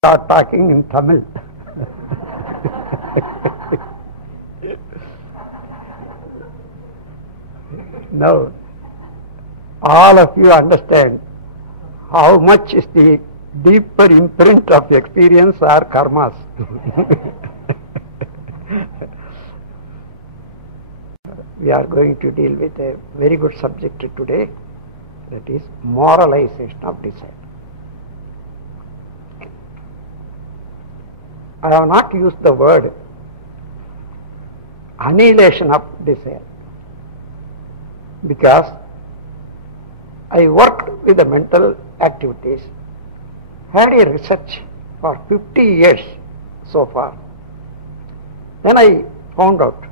start talking in Tamil. Now, all of you understand how much is the deeper imprint of experience or karmas. We are going to deal with a very good subject today, that is moralization of desire. I have not used the word annihilation of desire because I worked with the mental activities, had a research for 50 years so far. Then I found out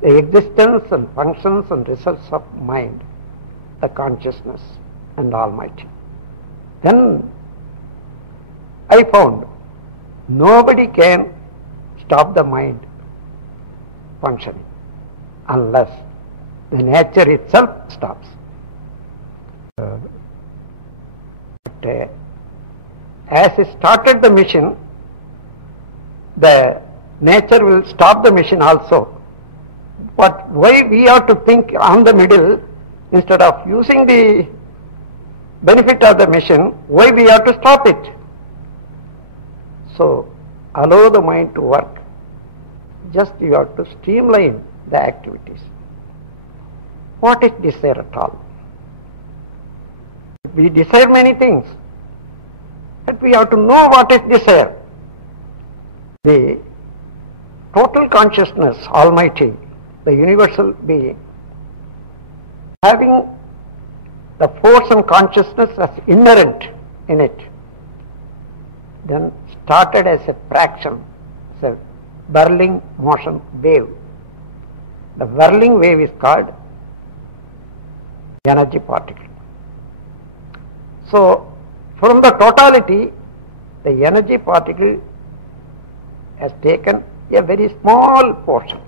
the existence and functions and results of mind, the consciousness and Almighty. Then I found nobody can stop the mind functioning unless the nature itself stops. As it started the machine, the nature will stop the machine also. But why we have to think on the middle instead of using the benefit of the machine, why we have to stop it? So allow the mind to work. Just you have to streamline the activities. What is desire at all? We desire many things, but we have to know what is desire. The total consciousness, Almighty, the universal being, having the force and consciousness as inherent in it, then started as a fraction, as a whirling motion wave. The whirling wave is called energy particle. So, from the totality, the energy particle has taken a very small portion.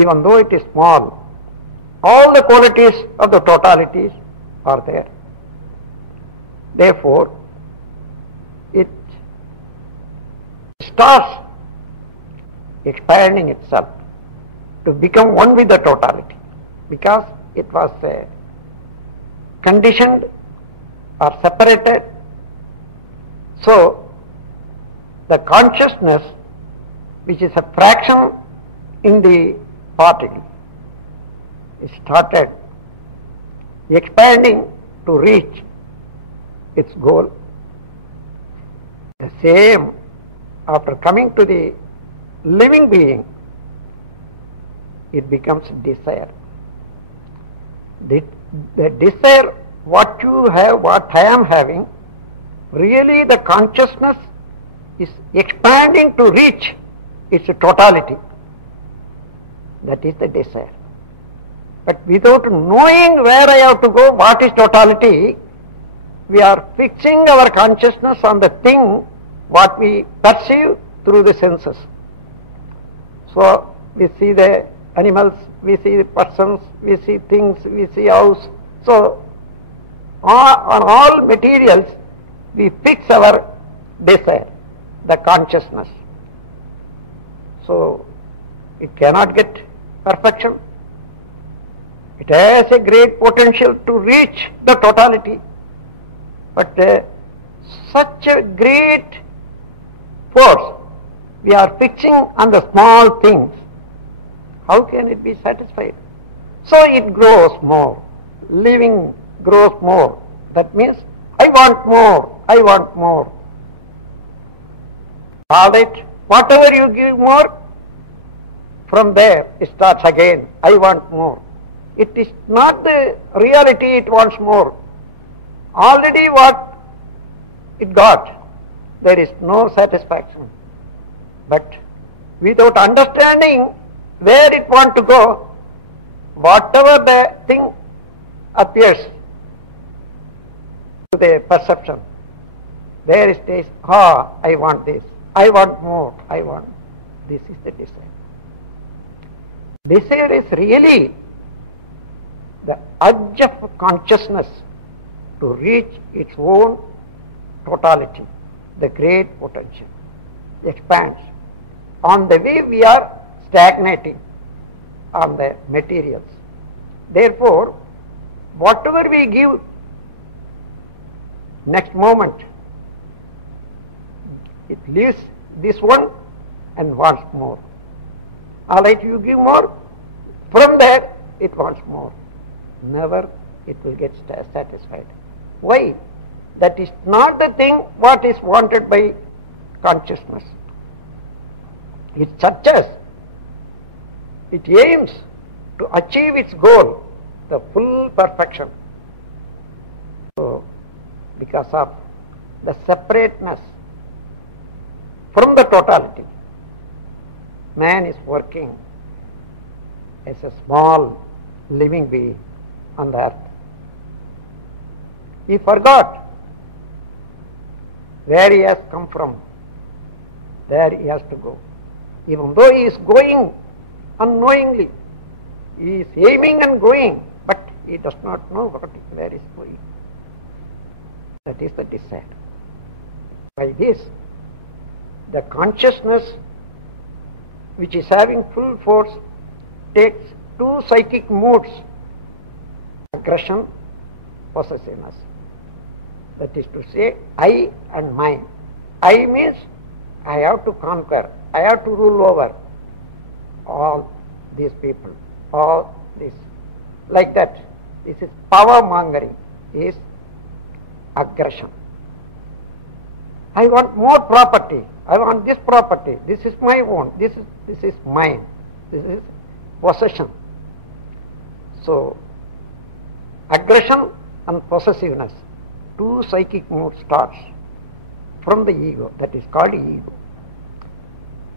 Even though it is small, all the qualities of the totalities are there. Therefore, it starts expanding itself to become one with the totality, because it was conditioned or separated. So, the consciousness, which is a fraction in the particle, started expanding to reach its goal. The same, after coming to the living being, it becomes desire. The desire, what you have, what I am having, really the consciousness is expanding to reach its totality. That is the desire. But without knowing where I have to go, what is totality, we are fixing our consciousness on the thing what we perceive through the senses. So we see the animals, we see the persons, we see things, we see house. So on all materials we fix our desire, the consciousness. So it cannot get perfection. It has a great potential to reach the totality, but such a great force we are fixing on the small things. How can it be satisfied? So it grows more. Living grows more. That means I want more, I want more. All right, whatever you give more, from there it starts again. I want more. It is not the reality it wants more. Already what it got, there is no satisfaction. But without understanding where it wants to go, whatever the thing appears to the perception, there it stays, I want this, I want more, I want. This is the desire. Desire is really the urge of consciousness to reach its own totality. the great potential, expands. On the way we are stagnating on the materials. Therefore, whatever we give, next moment, it leaves this one and wants more. All right, you give more, from there it wants more. Never it will get satisfied. Why? That is not the thing what is wanted by consciousness. It searches, it aims to achieve its goal, the full perfection. So, because of the separateness from the totality, man is working as a small living being on the earth. He forgot where he has come from, there he has to go. Even though he is going unknowingly, he is aiming and going, but he does not know where he is going. That is the desire. By this, the consciousness which is having full force takes two psychic moods: aggression, possessiveness. That is to say, I and mine. I means I have to conquer, I have to rule over all these people, all this. Like that. This is power mongering, is aggression. I want more property. I want this property. This is my own. This is mine. This is possession. So, aggression and possessiveness, two psychic moods starts from the ego. That is called ego.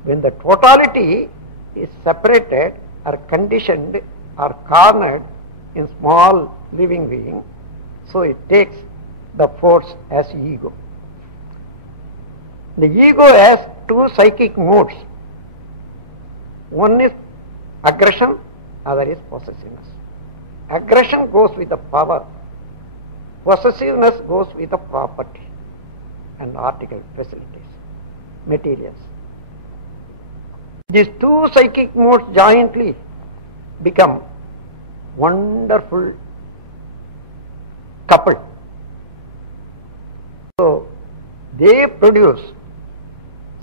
When the totality is separated or conditioned or cornered in small living being, so it takes the force as ego. The ego has two psychic moods. One is aggression, other is possessiveness. Aggression goes with the power. Possessiveness goes with the property and article facilities, materials. These two psychic modes jointly become wonderful couple. So, they produce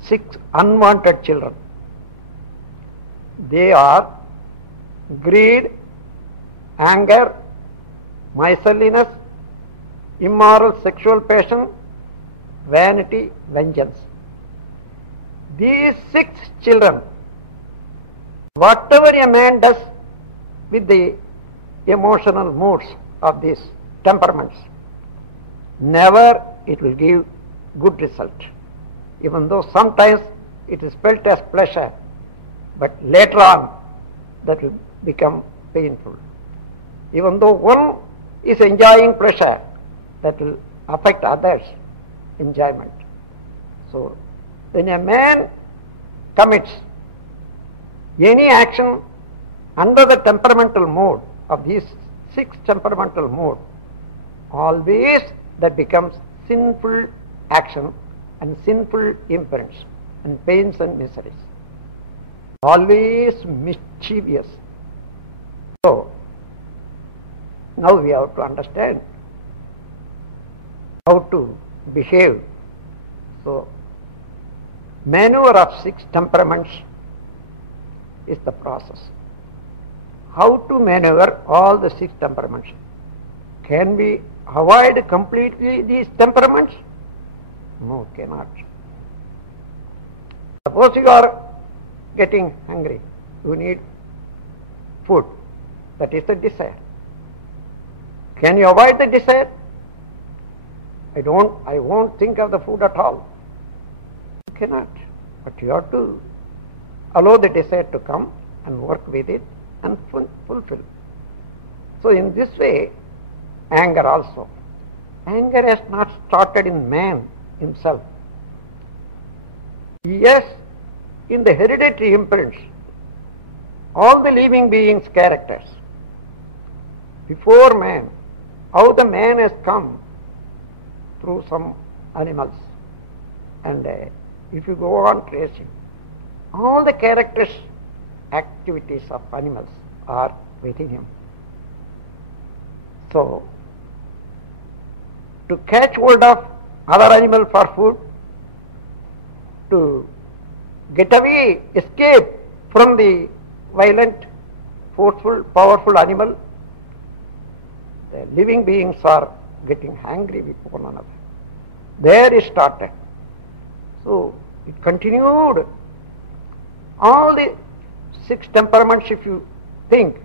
6 unwanted children. They are greed, anger, miserliness, immoral sexual passion, vanity, vengeance. These 6 children, whatever a man does with the emotional moods of these temperaments, never it will give good result. Even though sometimes it is felt as pleasure, but later on that will become painful. Even though one is enjoying pleasure, that will affect others' enjoyment. So, when a man commits any action under the temperamental mode of these 6 temperamental modes, always that becomes sinful action and sinful imprints and pains and miseries. Always mischievous. So, now we have to understand how to behave. So, maneuver of 6 temperaments is the process. How to maneuver all the 6 temperaments? Can we avoid completely these temperaments? No, cannot. Suppose you are getting hungry, you need food. That is the desire. Can you avoid the desire? I won't think of the food at all. You cannot. But you have to allow the desire to come and work with it and fulfill. So in this way, anger also. Anger has not started in man himself. Yes, in the hereditary imprints, all the living beings' characters. Before man, how the man has come through some animals, And if you go on tracing, all the characters, activities of animals are within him. So, to catch hold of other animal for food, to get away, escape from the violent, forceful, powerful animal, the living beings are getting angry with one another. There it started. So it continued. All the 6 temperaments, if you think,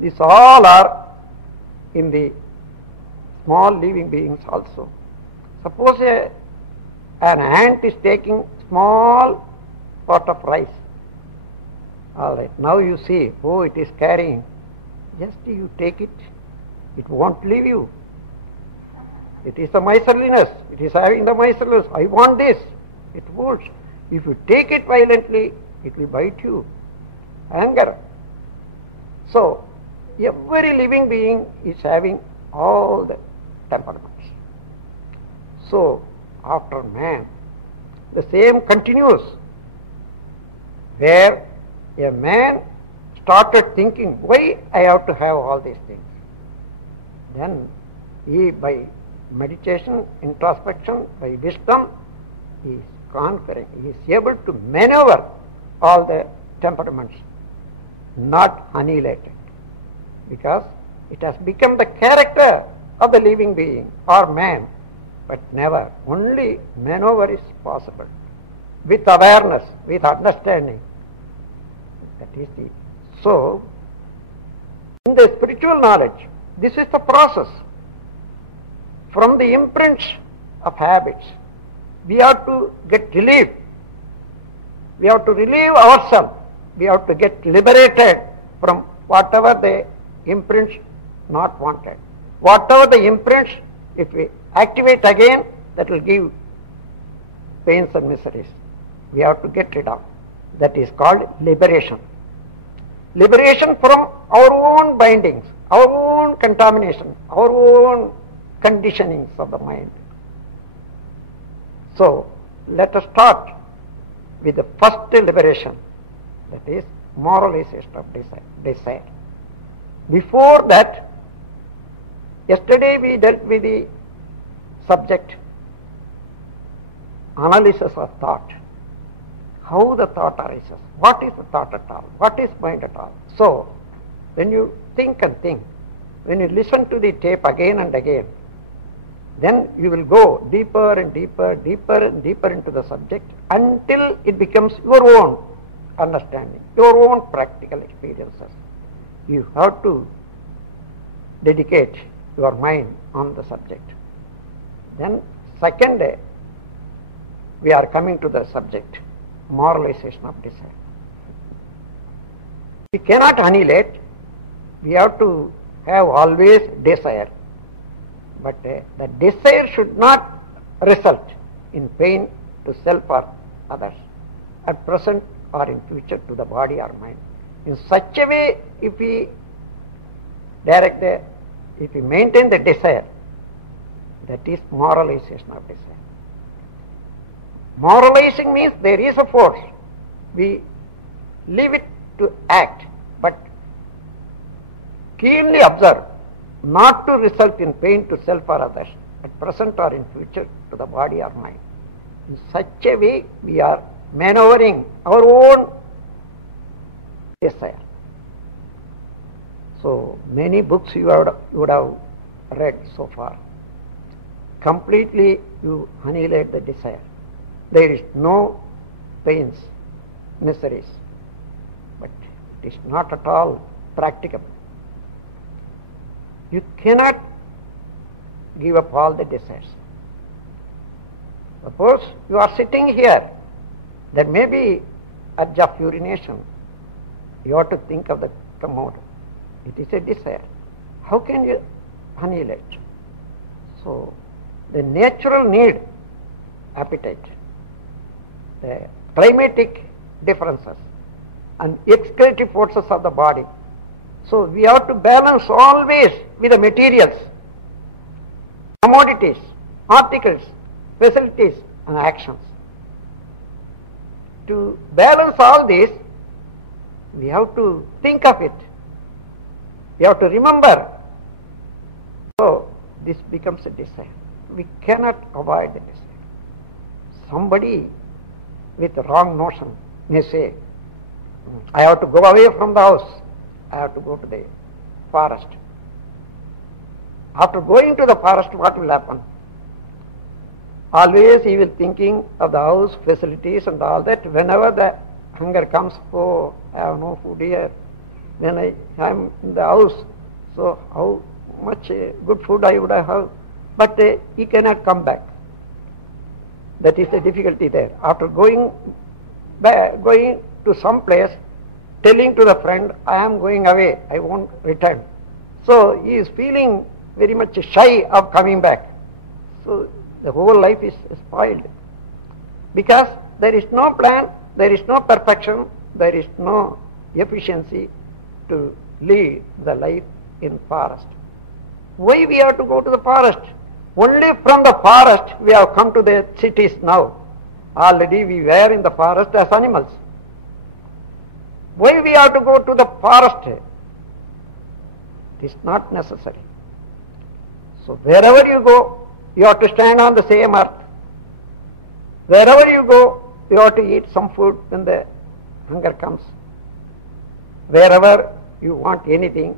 these all are in the small living beings also. Suppose an ant is taking small pot of rice. All right, now you see, oh, it is carrying. Just you take it, it won't leave you. It is the miserliness. It is having the miserliness. I want this. It won't. If you take it violently, it will bite you. Anger. So, every living being is having all the temperaments. So, after man, the same continues. Where a man started thinking, why I have to have all these things? Then he, by meditation, introspection, by wisdom, he is conquering. He is able to maneuver all the temperaments, not annihilated, because it has become the character of the living being or man, but never. Only maneuver is possible with awareness, with understanding. That is the. So, in the spiritual knowledge, this is the process. From the imprints of habits, we have to get relief. We have to relieve ourselves. We have to get liberated from whatever the imprints not wanted. Whatever the imprints, if we activate again, that will give pains and miseries. We have to get rid of. That is called liberation. Liberation from our own bindings, our own contamination, our own conditionings of the mind. So, let us start with the first liberation, that is moralization of desire. Before that, yesterday we dealt with the subject, analysis of thought. How the thought arises. What is the thought at all? What is mind at all? So, when you think and think, when you listen to the tape again and again, then you will go deeper and deeper, deeper and deeper into the subject until it becomes your own understanding, your own practical experiences. You have to dedicate your mind on the subject. Then second day, we are coming to the subject, moralization of desire. We cannot annihilate, we have to have always desire. But the desire should not result in pain to self or others, at present or in future to the body or mind. In such a way, if we maintain the desire, that is moralization of desire. Moralizing means there is a force. We leave it to act, but keenly observe, not to result in pain to self or others, at present or in future to the body or mind. In such a way, we are maneuvering our own desire. So, many books you would have read so far. Completely you annihilate the desire. There is no pains, miseries, but it is not at all practicable. You cannot give up all the desires. Suppose you are sitting here, there may be urge of urination. You have to think of the commode. It is a desire. How can you annihilate? So, the natural need, appetite, the climatic differences, and excretive forces of the body. So, we have to balance always with the materials, commodities, articles, facilities, and actions. to balance all this, we have to think of it. We have to remember. So this becomes a desire. We cannot avoid the desire. Somebody with wrong notion may say, I have to go away from the house. I have to go to the forest. After going to the forest, what will happen? Always he will thinking of the house, facilities and all that. Whenever the hunger comes, oh, I have no food here. When I am in the house, so how much good food I would have. But he cannot come back. That is the difficulty there. After going to some place, telling to the friend, I am going away, I won't return. So he is feeling very much shy of coming back. So the whole life is spoiled. Because there is no plan, there is no perfection, there is no efficiency to lead the life in forest. Why we have to go to the forest? Only from the forest we have come to the cities now. Already we were in the forest as animals. Why we have to go to the forest? It is not necessary. So wherever you go, you have to stand on the same earth. Wherever you go, you have to eat some food when the hunger comes. Wherever you want anything,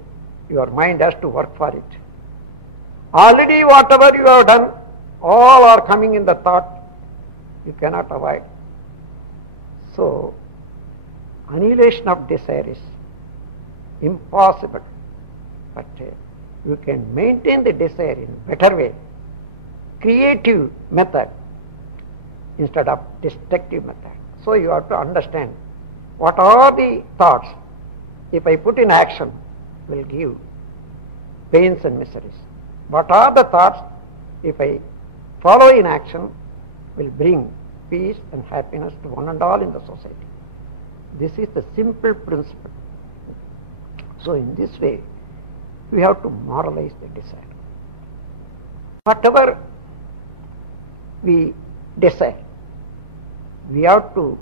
your mind has to work for it. Already whatever you have done, all are coming in the thought. You cannot avoid. So, annihilation of desire is impossible. But you can maintain the desire in a better way. Creative method instead of destructive method. So you have to understand what are the thoughts, if I put in action, will give pains and miseries. What are the thoughts, if I follow in action, will bring peace and happiness to one and all in the society. This is the simple principle. So in this way, we have to moralize the desire. Whatever we desire, we have to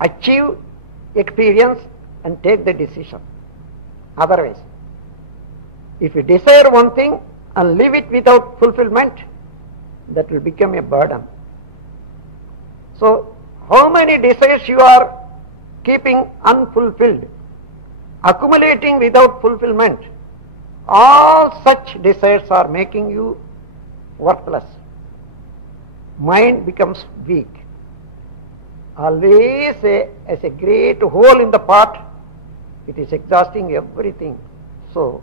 achieve experience and take the decision. Otherwise, if you desire one thing and leave it without fulfillment, that will become a burden. So, how many desires you are keeping unfulfilled, accumulating without fulfillment? All such desires are making you worthless. Mind becomes weak. Always as a great hole in the pot, it is exhausting everything. So,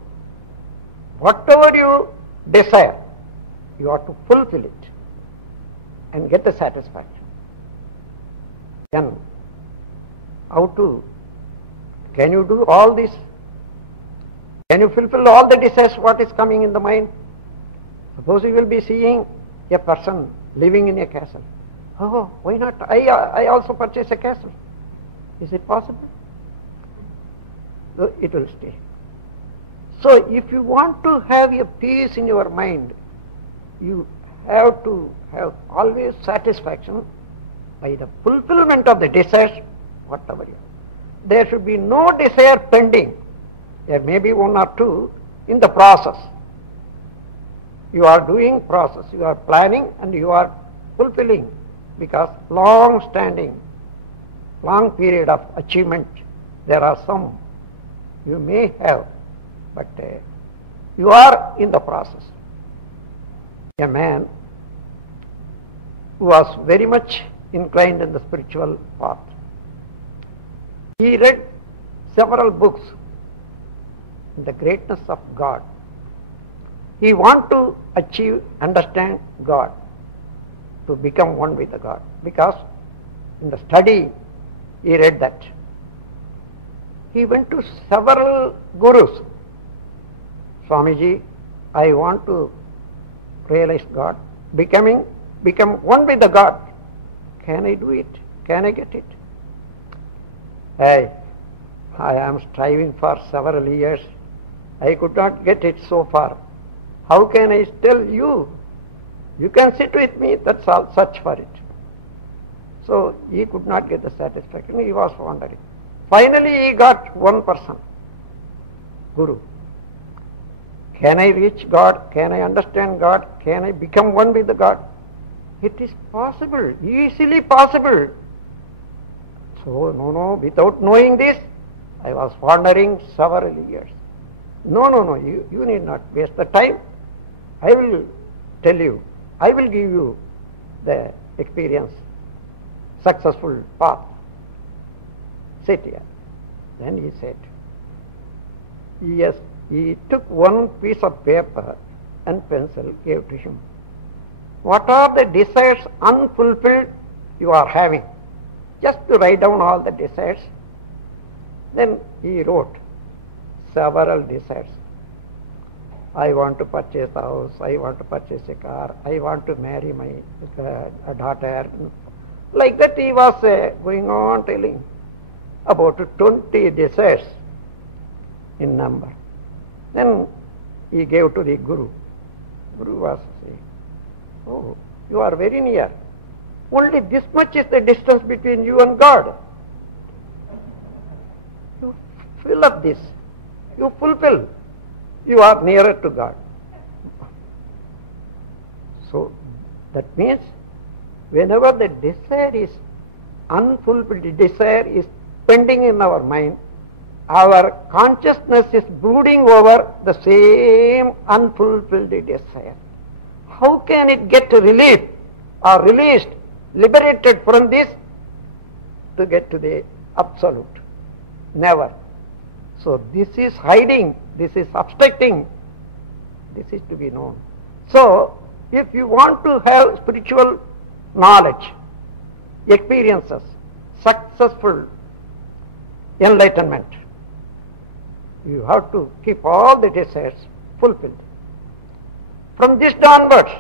whatever you desire, you have to fulfill it and get the satisfaction. Then, can you do all this? Can you fulfill all the desires what is coming in the mind? Suppose you will be seeing a person living in a castle. Oh, why not? I also purchase a castle. Is it possible? So it will stay. So if you want to have a peace in your mind, you have to have always satisfaction by the fulfillment of the desires, whatever you have. There should be no desire pending. There may be one or two in the process. You are doing process, you are planning and you are fulfilling, because long period of achievement, there are some you may have, but you are in the process. A man who was very much inclined in the spiritual path, he read several books on the greatness of God. He want to achieve, understand God, to become one with the God, because in the study he read that. He went to several gurus. Swamiji, I want to realize God, become one with the God. Can I do it? Can I get it? I am striving for several years. I could not get it so far. How can I tell you? You can sit with me, that's all, search for it. So he could not get the satisfaction, he was wandering. Finally he got one person, Guru. Can I reach God? Can I understand God? Can I become one with the God? It is possible, easily possible. So, no, without knowing this, I was wandering several years. No, you need not waste the time. I will tell you, I will give you the experience, successful path. Sit here. Then he said, yes, he took one piece of paper and pencil, gave to him. What are the desires unfulfilled you are having? Just to write down all the desires. Then he wrote several desires. I want to purchase a house, I want to purchase a car, I want to marry my daughter. Like that he was going on telling about 20 desires in number. Then he gave to the Guru. Guru was saying, oh, you are very near. Only this much is the distance between you and God. You fill up this. You fulfill. You are nearer to God. So that means whenever the desire is unfulfilled, desire is pending in our mind, our consciousness is brooding over the same unfulfilled desire. How can it get relief or released, liberated from this to get to the absolute? Never. So this is hiding, this is obstructing, this is to be known. So if you want to have spiritual knowledge, experiences, successful enlightenment, you have to keep all the desires fulfilled. From this day onwards,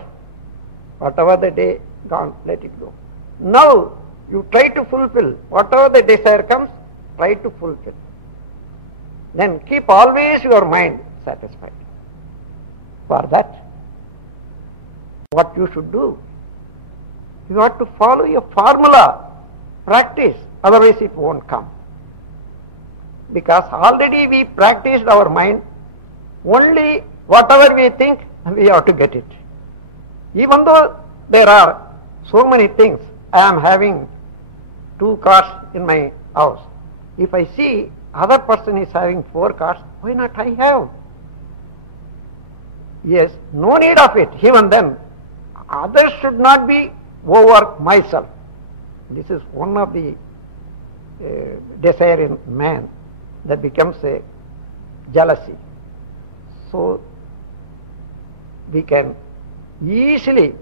whatever the day gone, let it go. Now you try to fulfill, whatever the desire comes, try to fulfill. Then keep always your mind satisfied. For that, what you should do? You have to follow a formula, practice, otherwise it won't come. Because already we practiced our mind, only whatever we think, we have to get it. Even though there are so many things, I am having 2 cars in my house. If I see other person is having 4 cars, why not I have? Yes, no need of it. Even then, others should not be over myself. This is one of the desire in man that becomes a jealousy. So we can easily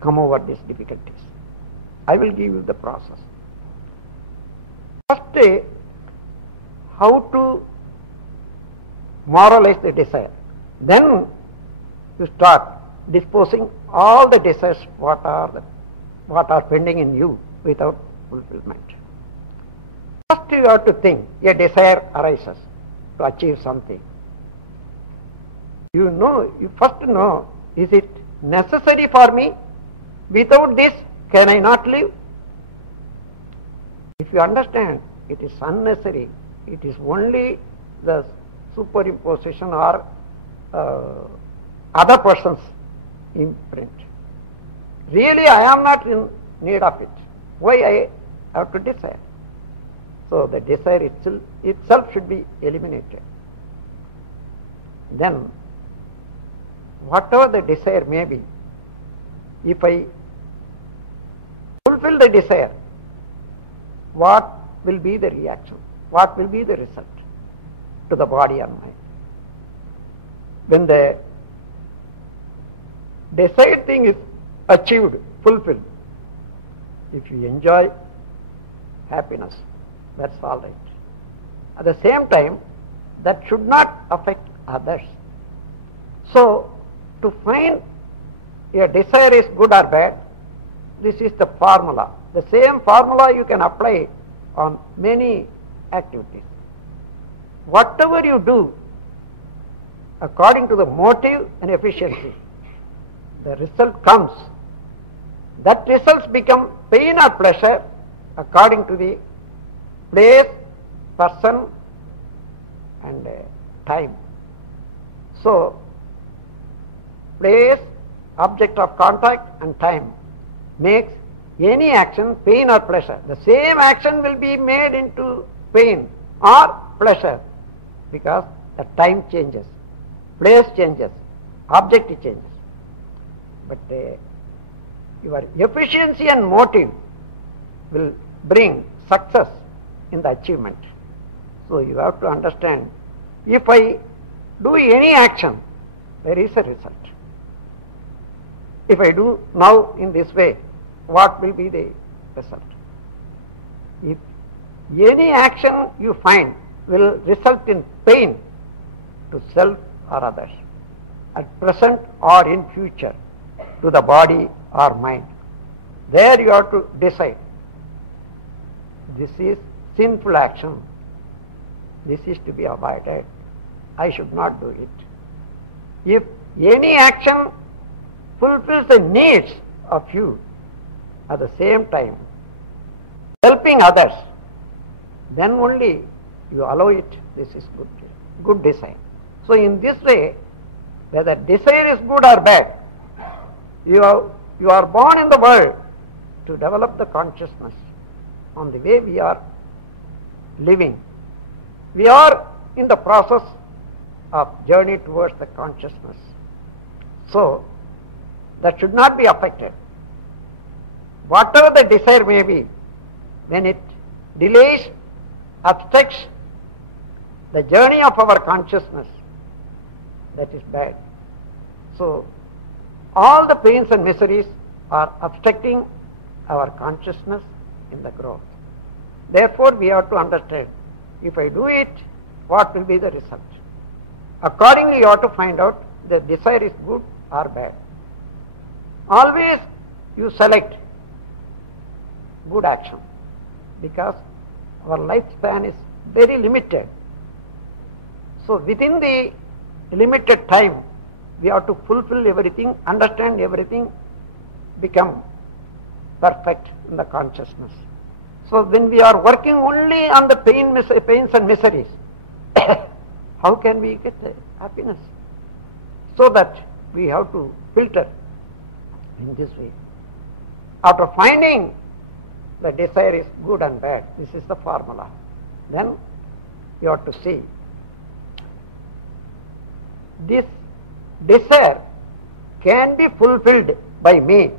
come over these difficulties. I will give you the process. First, how to moralize the desire. Then you start disposing all the desires what are pending in you without fulfillment. First you have to think, a desire arises to achieve something. You first know, is it necessary for me? Without this, can I not live? If you understand, it is unnecessary. It is only the superimposition or other person's imprint. Really, I am not in need of it. Why I have to desire? So the desire itself should be eliminated. Then, whatever the desire may be, if I fulfill the desire, what will be the reaction? What will be the result to the body and mind? When the desired thing is achieved, fulfilled, if you enjoy happiness, that's all right. At the same time, that should not affect others. So, to find a desire is good or bad, this is the formula. The same formula you can apply on many activities. Whatever you do, according to the motive and efficiency, the result comes That results become pain or pleasure according to the place, person and time. So, place, object of contact and time makes any action pain or pleasure. The same action will be made into pain or pleasure because the time changes, place changes, object changes. But your efficiency and motive will bring success in the achievement. So you have to understand, if I do any action, there is a result. If I do now in this way, what will be the result? If any action you find will result in pain to self or others, at present or in future, to the body or mind, there you have to decide, this is sinful action, this is to be avoided, I should not do it. If any action fulfills the needs of you, at the same time helping others, then only you allow it. This is good design. So in this way, whether desire is good or bad, you are born in the world to develop the consciousness on the way we are living. We are in the process of journey towards the consciousness. So that should not be affected. Whatever the desire may be, when it delays, obstructs the journey of our consciousness, that is bad. So all the pains and miseries are obstructing our consciousness in the growth. Therefore we have to understand, if I do it, what will be the result? Accordingly you have to find out the desire is good or bad. Always you select good action, because our lifespan is very limited. So within the limited time, we have to fulfill everything, understand everything, become perfect in the consciousness. So when we are working only on the pains and miseries, how can we get happiness? So that we have to filter in this way. After finding the desire is good and bad, this is the formula. Then you have to see, this desire can be fulfilled by me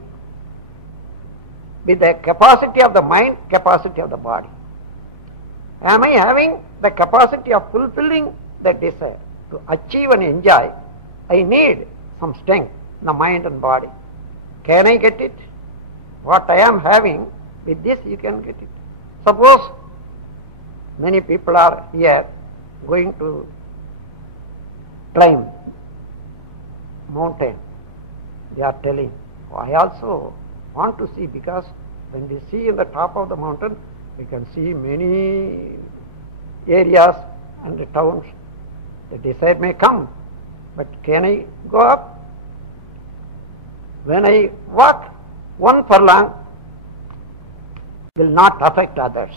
with the capacity of the mind, capacity of the body. Am I having the capacity of fulfilling the desire? To achieve and enjoy, I need some strength in the mind and body. Can I get it? What I am having, with this you can get it. Suppose many people are here going to climb mountain. They are telling, I also want to see, because when we see in the top of the mountain, we can see many areas and the towns. The desire may come, but can I go up? When I walk 1 furlong, will not affect others,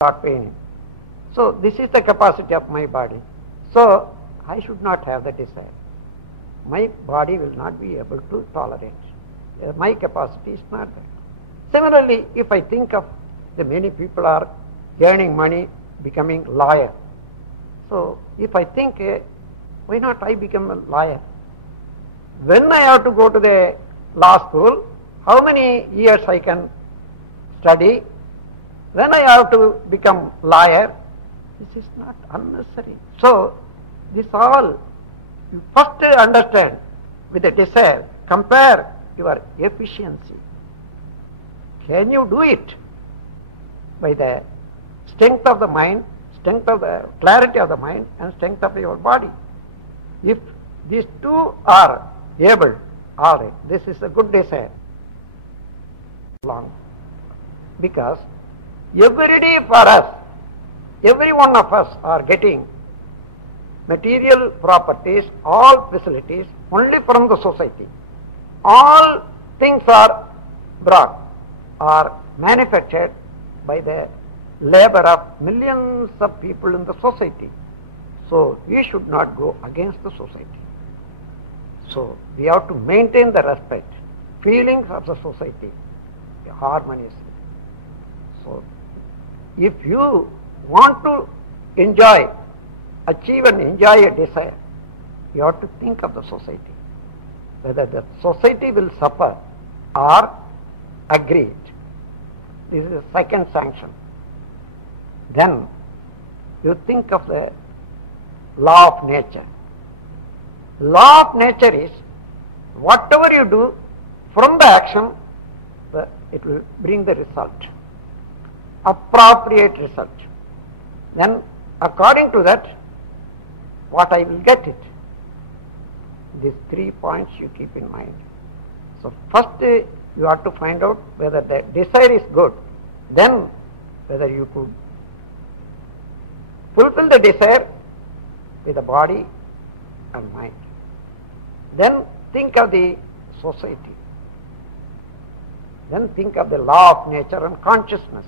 not pain. So this is the capacity of my body. So I should not have the desire. My body will not be able to tolerate. My capacity is not that. Similarly, if I think of the many people are earning money, becoming lawyer. So if I think, why not I become a lawyer? When I have to go to the law school, how many years I can study? When I have to become lawyer, this is not unnecessary. So this all, you first understand with the desire, compare your efficiency. Can you do it by the strength of the mind, strength of the clarity of the mind, and strength of your body? If these two are able, all right, this is a good desire. Long. Because every day for us, every one of us are getting material properties, all facilities only from the society. All things are brought or manufactured by the labor of millions of people in the society. So we should not go against the society. So we have to maintain the respect, feelings of the society harmoniously. So if you want to enjoy, achieve and enjoy a desire, you have to think of the society, whether the society will suffer or agree it. This is the second sanction. Then you think of the law of nature. Law of nature is whatever you do from the action, it will bring the result, appropriate result. Then according to that, what I will get it. These 3 points you keep in mind. So first you have to find out whether the desire is good, then whether you could fulfill the desire with the body and mind. Then think of the society. Then think of the law of nature and consciousness.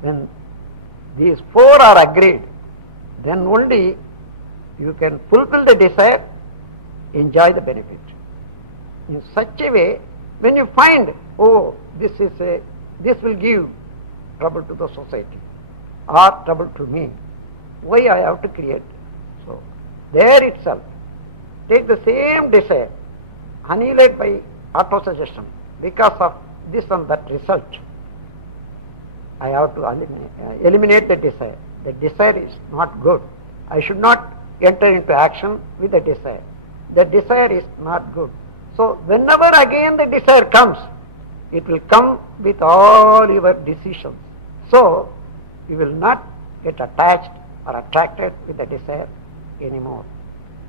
When these 4 are agreed, then only you can fulfill the desire, enjoy the benefit. In such a way, when you find, oh, this will give trouble to the society or trouble to me, why I have to create? So there itself, take the same desire, annihilate by autosuggestion because of this and that result. I have to eliminate the desire. The desire is not good. I should not enter into action with the desire. The desire is not good. So whenever again the desire comes, it will come with all your decisions. So you will not get attached or attracted with the desire anymore.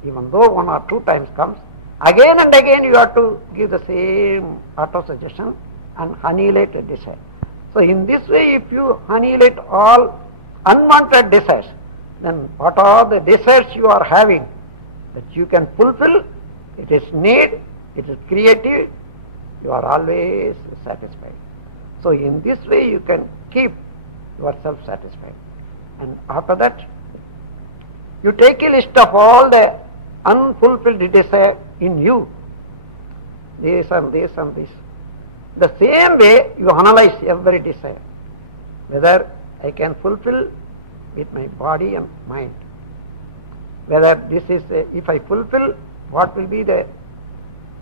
Even though 1 or 2 times comes, again and again you have to give the same auto-suggestion and annihilate the desire. So in this way, if you annihilate all unwanted desires, then what are the desires you are having that you can fulfill? It is need, it is creative, you are always satisfied. So in this way you can keep yourself satisfied. And after that, you take a list of all the unfulfilled desire in you, this and this and this. The same way you analyze every desire, whether I can fulfill with my body and mind, whether this is, if I fulfill, what will be the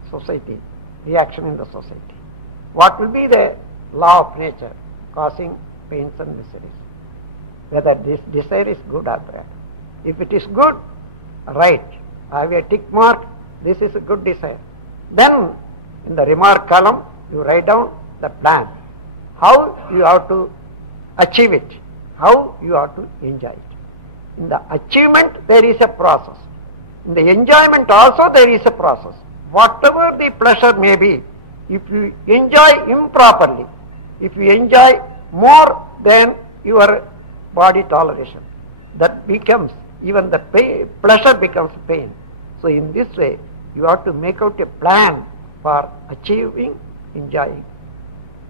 society, reaction in the society, what will be the law of nature causing pains and miseries, whether this desire is good or bad. If it is good, right, I have a tick mark, this is a good desire. Then in the remark column, you write down the plan, how you have to achieve it, how you have to enjoy it. In the achievement, there is a process. In the enjoyment also, there is a process. Whatever the pleasure may be, if you enjoy improperly, if you enjoy more than your body toleration, that becomes, even the pain, pleasure becomes pain. So in this way, you have to make out a plan for achieving, enjoying.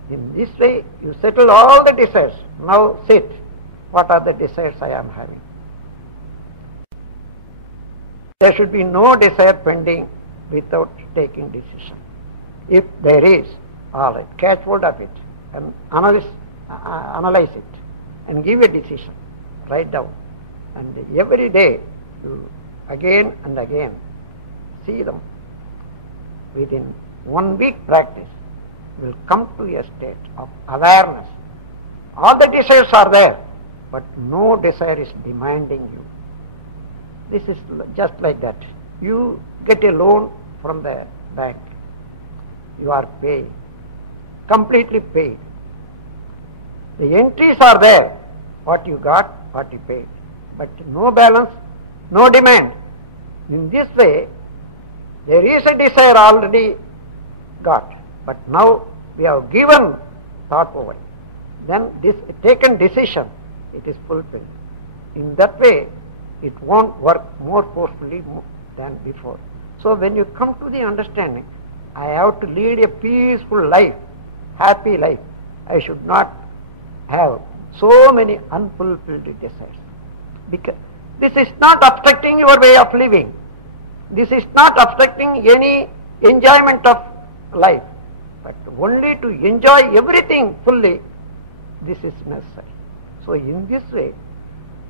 In this way, you settle all the desires. Now sit. What are the desires I am having? There should be no desire pending without taking decision. If there is, all right, catch hold of it and analyze it and give a decision. Write down. And every day, you again and again see them. Within 1 week practice, you will come to a state of awareness. All the desires are there, but no desire is demanding you. This is just like that. You get a loan from the bank. You are paying, completely paid. The entries are there, what you got, what you paid. But no balance, no demand. In this way, there is a desire already got, but now we have given thought over it. Then this taken decision, it is fulfilled. In that way, it won't work more forcefully than before. So when you come to the understanding, I have to lead a peaceful life, happy life. I should not have so many unfulfilled desires. Because this is not obstructing your way of living. This is not obstructing any enjoyment of life. But only to enjoy everything fully, this is necessary. So in this way,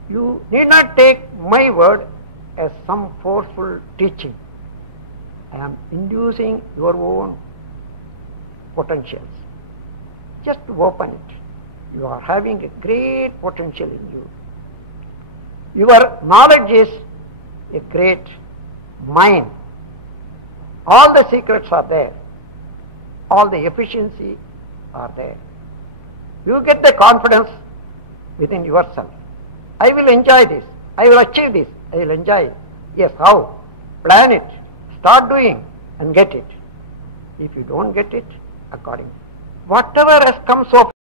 you need not take my word as some forceful teaching. I am inducing your own potentials. Just open it. You are having a great potential in you. Your knowledge is a great mine. All the secrets are there. All the efficiency are there. You get the confidence within yourself. I will enjoy this. I will achieve this. I will enjoy it. Yes, how? Plan it. Start doing and get it. If you don't get it, according whatever has come so